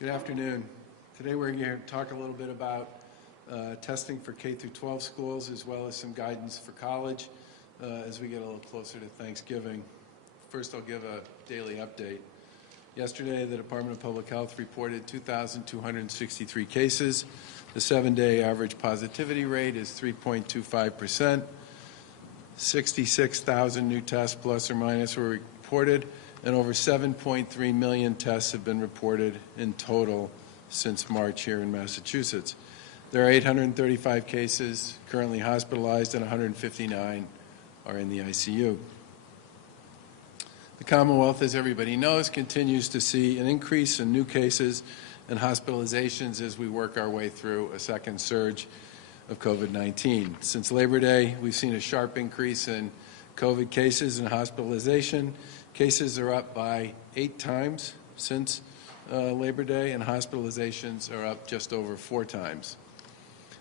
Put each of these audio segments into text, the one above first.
Good afternoon. Today we're going to talk a little bit about testing for K-12 schools as well as some guidance for college as we get a little closer to Thanksgiving. First, I'll give a daily update. Yesterday, the Department of Public Health reported 2,263 cases. The 7-day average positivity rate is 3.25%. 66,000 new tests plus or minus were reported, and over 7.3 million tests have been reported in total since March here in Massachusetts. There are 835 cases currently hospitalized and 159 are in the ICU. The Commonwealth, as everybody knows, continues to see an increase in new cases and hospitalizations as we work our way through a second surge of COVID-19. Since Labor Day, we've seen a sharp increase in COVID cases and hospitalization. Cases are up by 8 times since Labor Day, and hospitalizations are up just over 4 times.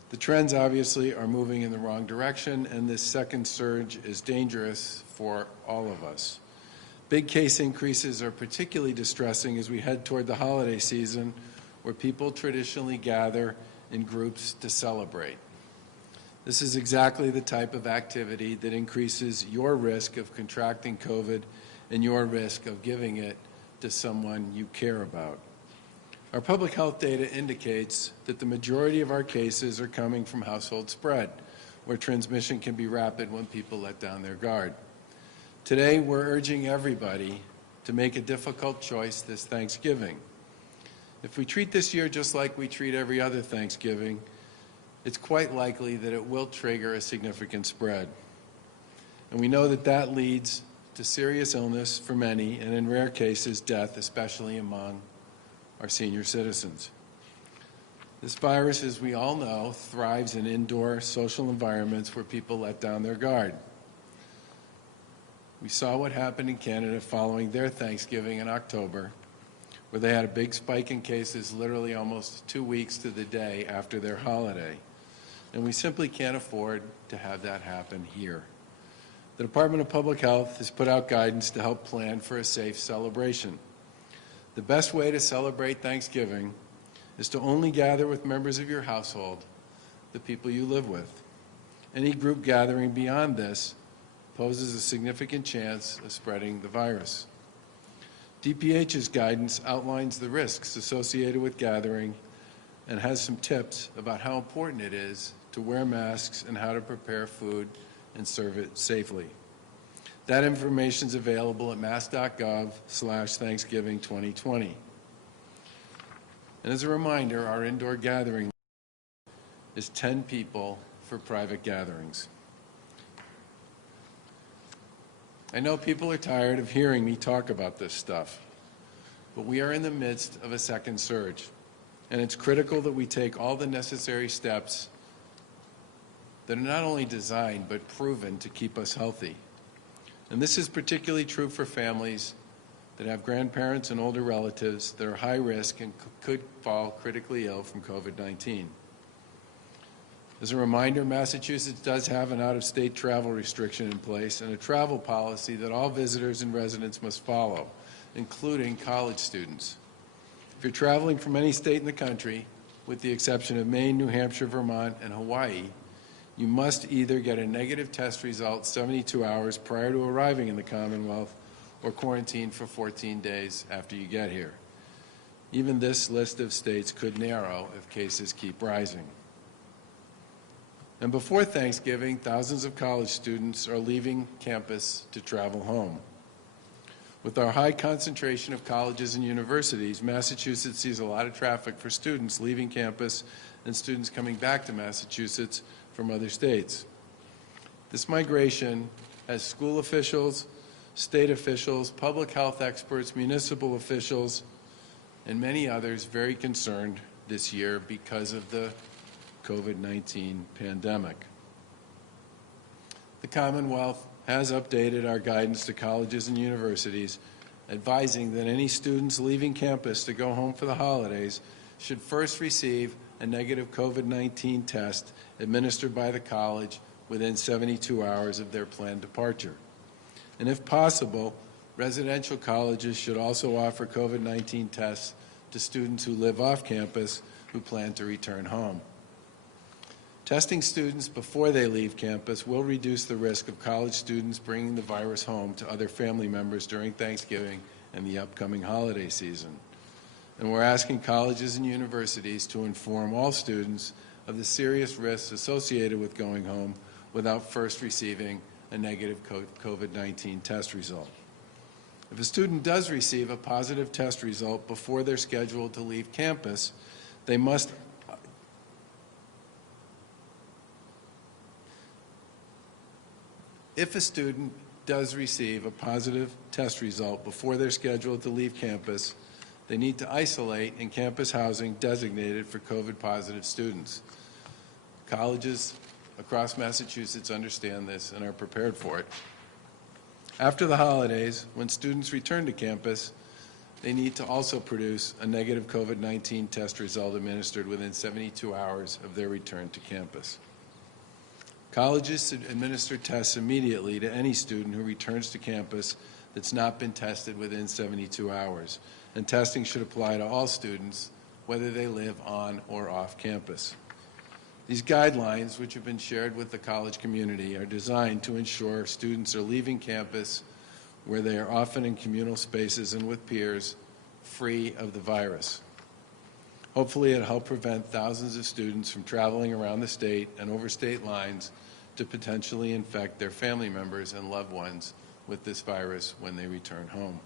The trends obviously are moving in the wrong direction, and this second surge is dangerous for all of us. Big case increases are particularly distressing as we head toward the holiday season, where people traditionally gather in groups to celebrate. This is exactly the type of activity that increases your risk of contracting COVID and your risk of giving it to someone you care about. Our public health data indicates that the majority of our cases are coming from household spread, where transmission can be rapid when people let down their guard. Today, we're urging everybody to make a difficult choice this Thanksgiving. If we treat this year just like we treat every other Thanksgiving, it's quite likely that it will trigger a significant spread. And we know that that leads to serious illness for many, and in rare cases, death, especially among our senior citizens. This virus, as we all know, thrives in indoor social environments where people let down their guard. We saw what happened in Canada following their Thanksgiving in October, where they had a big spike in cases literally almost 2 weeks to the day after their holiday. And we simply can't afford to have that happen here. The Department of Public Health has put out guidance to help plan for a safe celebration. The best way to celebrate Thanksgiving is to only gather with members of your household, the people you live with. Any group gathering beyond this poses a significant chance of spreading the virus. DPH's guidance outlines the risks associated with gathering and has some tips about how important it is to wear masks and how to prepare food and serve it safely. That information is available at mass.gov/Thanksgiving 2020. And as a reminder, our indoor gathering is 10 people for private gatherings. I know people are tired of hearing me talk about this stuff, but we are in the midst of a second surge, and it's critical that we take all the necessary steps that are not only designed but proven to keep us healthy. And this is particularly true for families that have grandparents and older relatives that are high risk and could fall critically ill from COVID-19. As a reminder, Massachusetts does have an out-of-state travel restriction in place and a travel policy that all visitors and residents must follow, including college students. If you're traveling from any state in the country, with the exception of Maine, New Hampshire, Vermont, and Hawaii, you must either get a negative test result 72 hours prior to arriving in the Commonwealth or quarantine for 14 days after you get here. Even this list of states could narrow if cases keep rising. And before Thanksgiving, thousands of college students are leaving campus to travel home. With our high concentration of colleges and universities, Massachusetts sees a lot of traffic for students leaving campus and students coming back to Massachusetts from other states. This migration has school officials, state officials, public health experts, municipal officials, and many others very concerned this year because of the COVID-19 pandemic. The Commonwealth has updated our guidance to colleges and universities, advising that any students leaving campus to go home for the holidays should first receive a negative COVID-19 test administered by the college within 72 hours of their planned departure. And if possible, residential colleges should also offer COVID-19 tests to students who live off campus who plan to return home. Testing students before they leave campus will reduce the risk of college students bringing the virus home to other family members during Thanksgiving and the upcoming holiday season. And we're asking colleges and universities to inform all students of the serious risks associated with going home without first receiving a negative COVID-19 test result. If a student does receive a positive test result before they're scheduled to leave campus, they must If a student does receive a positive test result before they're scheduled to leave campus, they need to isolate in campus housing designated for COVID-positive students. Colleges across Massachusetts understand this and are prepared for it. After the holidays, when students return to campus, they need to also produce a negative COVID-19 test result administered within 72 hours of their return to campus. Colleges should administer tests immediately to any student who returns to campus that's not been tested within 72 hours, and testing should apply to all students, whether they live on or off campus. These guidelines, which have been shared with the college community, are designed to ensure students are leaving campus where they are often in communal spaces and with peers, free of the virus. Hopefully, it'll help prevent thousands of students from traveling around the state and over state lines to potentially infect their family members and loved ones with this virus when they return home.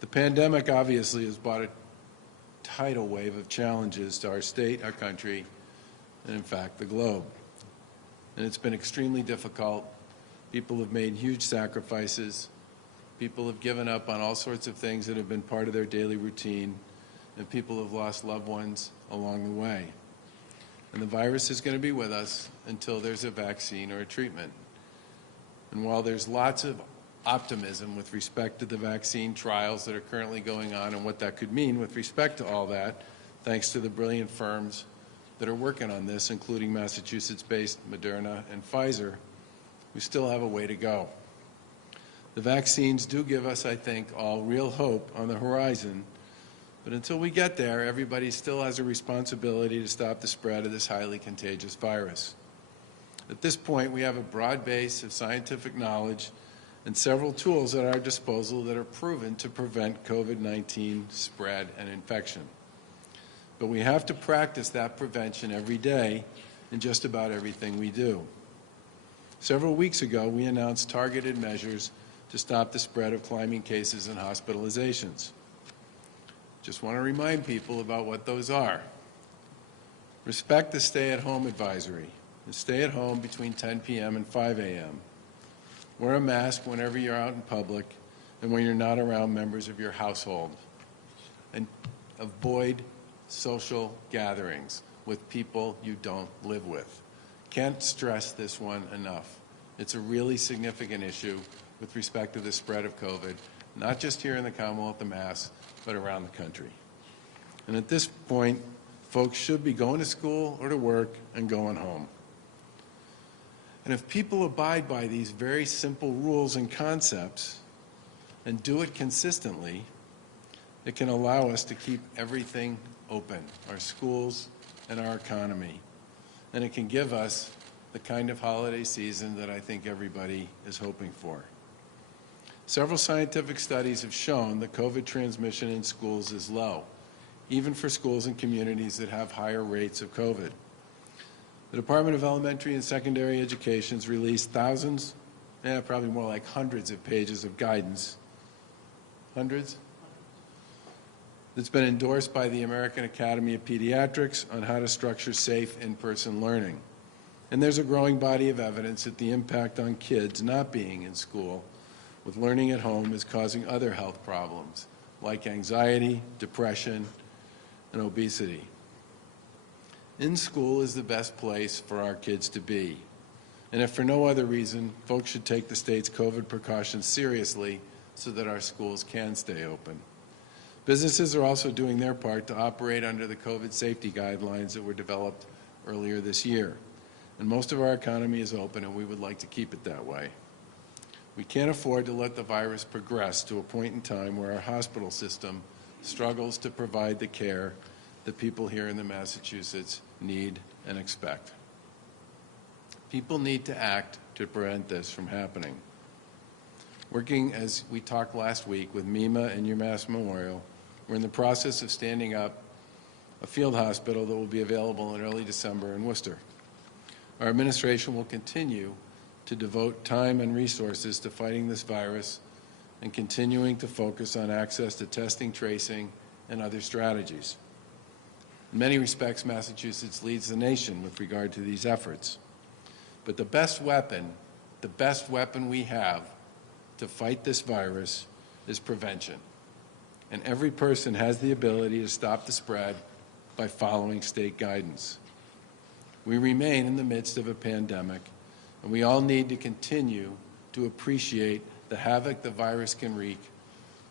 The pandemic obviously has brought a tidal wave of challenges to our state, our country, and in fact, the globe. And it's been extremely difficult. People have made huge sacrifices. People have given up on all sorts of things that have been part of their daily routine, and people have lost loved ones along the way. And the virus is going to be with us until there's a vaccine or a treatment. And while there's lots of optimism with respect to the vaccine trials that are currently going on and what that could mean with respect to all that, thanks to the brilliant firms that are working on this, including Massachusetts-based Moderna and Pfizer, we still have a way to go. The vaccines do give us, I think, all real hope on the horizon. But until we get there, everybody still has a responsibility to stop the spread of this highly contagious virus. At this point, we have a broad base of scientific knowledge and several tools at our disposal that are proven to prevent COVID-19 spread and infection. But we have to practice that prevention every day in just about everything we do. Several weeks ago, we announced targeted measures to stop the spread of climbing cases and hospitalizations. Just want to remind people about what those are. Respect the stay-at-home advisory. Stay at home between 10 p.m. and 5 a.m. Wear a mask whenever you're out in public and when you're not around members of your household. And avoid social gatherings with people you don't live with. Can't stress this one enough. It's a really significant issue with respect to the spread of COVID, not just here in the Commonwealth of Mass, but around the country. And at this point, folks should be going to school or to work and going home. And if people abide by these very simple rules and concepts and do it consistently, it can allow us to keep everything open, our schools and our economy. And it can give us the kind of holiday season that I think everybody is hoping for. Several scientific studies have shown that COVID transmission in schools is low, even for schools and communities that have higher rates of COVID. The Department of Elementary and Secondary Education has released thousands, probably more like hundreds of pages of guidance. Hundreds? That's been endorsed by the American Academy of Pediatrics on how to structure safe in-person learning. And there's a growing body of evidence that the impact on kids not being in school with learning at home is causing other health problems like anxiety, depression, and obesity. In school is the best place for our kids to be. And if for no other reason, folks should take the state's COVID precautions seriously so that our schools can stay open. Businesses are also doing their part to operate under the COVID safety guidelines that were developed earlier this year. And most of our economy is open, and we would like to keep it that way. We can't afford to let the virus progress to a point in time where our hospital system struggles to provide the care that people here in Massachusetts need and expect. People need to act to prevent this from happening. Working, as we talked last week, with MEMA and UMass Memorial, we're in the process of standing up a field hospital that will be available in early December in Worcester. Our administration will continue to devote time and resources to fighting this virus and continuing to focus on access to testing, tracing, and other strategies. In many respects, Massachusetts leads the nation with regard to these efforts. But the best weapon we have to fight this virus is prevention. And every person has the ability to stop the spread by following state guidance. We remain in the midst of a pandemic, and we all need to continue to appreciate the havoc the virus can wreak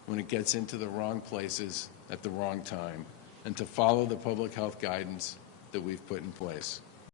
when it gets into the wrong places at the wrong time, and to follow the public health guidance that we've put in place.